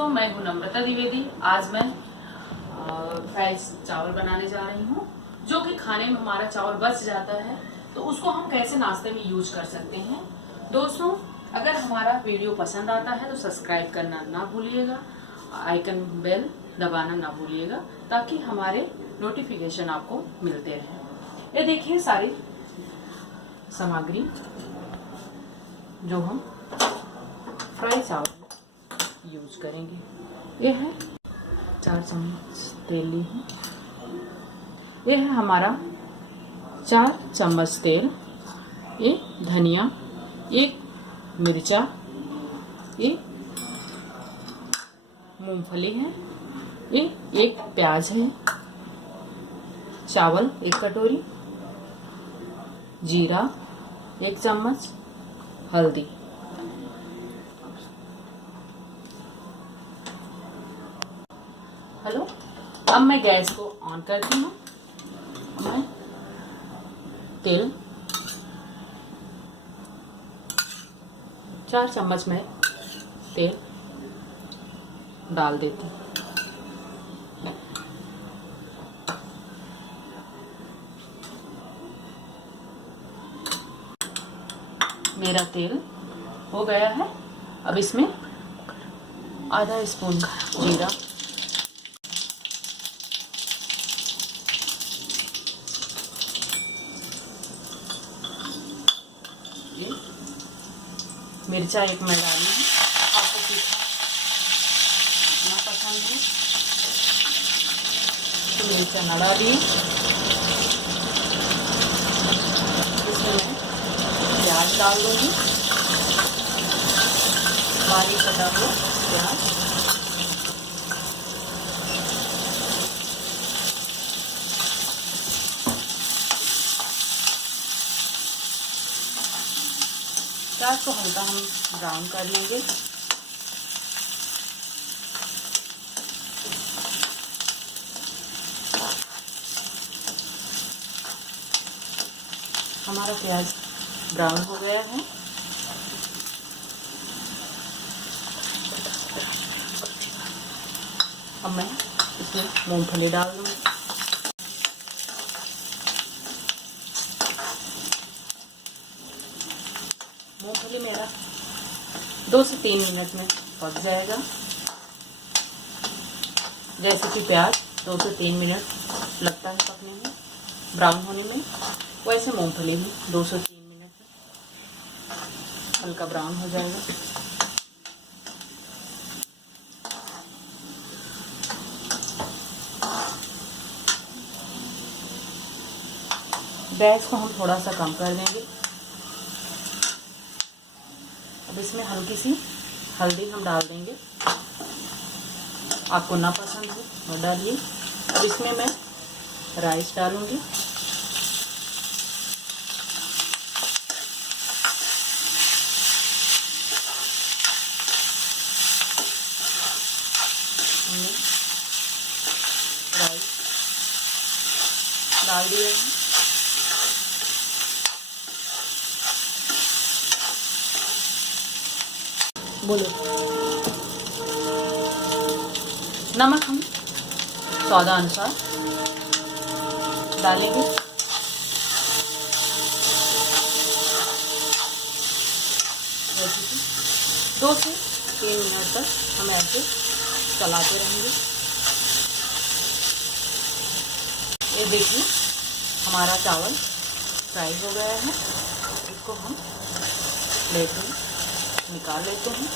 दोस्तों, मैं हूं नम्रता द्विवेदी। आज मैं फ्राइज चावल बनाने जा रही हूं, जो कि खाने में हमारा चावल बच जाता है तो उसको हम कैसे नाश्ते में यूज कर सकते हैं। दोस्तों, अगर हमारा वीडियो पसंद आता है तो सब्सक्राइब करना ना भूलिएगा, आइकन बेल दबाना ना भूलिएगा, ताकि हमारे नोटिफिकेशन आपको मिलते रहे। ये देखिए सारी सामग्री जो हम फ्राई चावल यूज करेंगे। ये है 4 चम्मच तेल ली है। ये है हमारा 4 चम्मच तेल। ये धनिया, एक मिर्चा, ये मूंगफली है, ये एक प्याज है, चावल 1 कटोरी, जीरा 1 चम्मच, हल्दी। हेलो, अब मैं गैस को ऑन करती हूँ। मैं तेल 4 चम्मच में तेल डाल देती हूँ। मेरा तेल हो गया है। अब इसमें आधा स्पून जीरा, मिर्चा 1 मैं डाली हूँ। आपको तीखा ना पसंद है तो मिर्चा ना डालिए। इसमें मैं प्याज डाल दूँगी, बारीक कटा हुआ प्याज। प्याज को हल्का हम ब्राउन कर लेंगे। हमारा प्याज ब्राउन हो गया है। अब मैं इसमें मूंगफली डाल दूँगी। मूंगफली मेरा 2 से 3 मिनट में पक जाएगा। जैसे कि प्याज 2 से 3 मिनट लगता है पकने में, ब्राउन होने में, वैसे मूंगफली भी 2 से 3 मिनट में हल्का ब्राउन हो जाएगा। गैस को हम थोड़ा सा कम कर देंगे। अब इसमें हल्की सी हल्दी हम डाल देंगे। आपको ना पसंद हो तो डालिए। अब इसमें मैं राइस डालूंगी। हमने राइस डाल दिए हैं। बोलो। नमक हम स्वादानुसार डालेंगे। जैसे कि 2 से 3 मिनट तक हम ऐसे चलाते रहेंगे। ये देखिए हमारा चावल फ्राई हो गया है। इसको हम प्लेट में निकाल लेते हैं।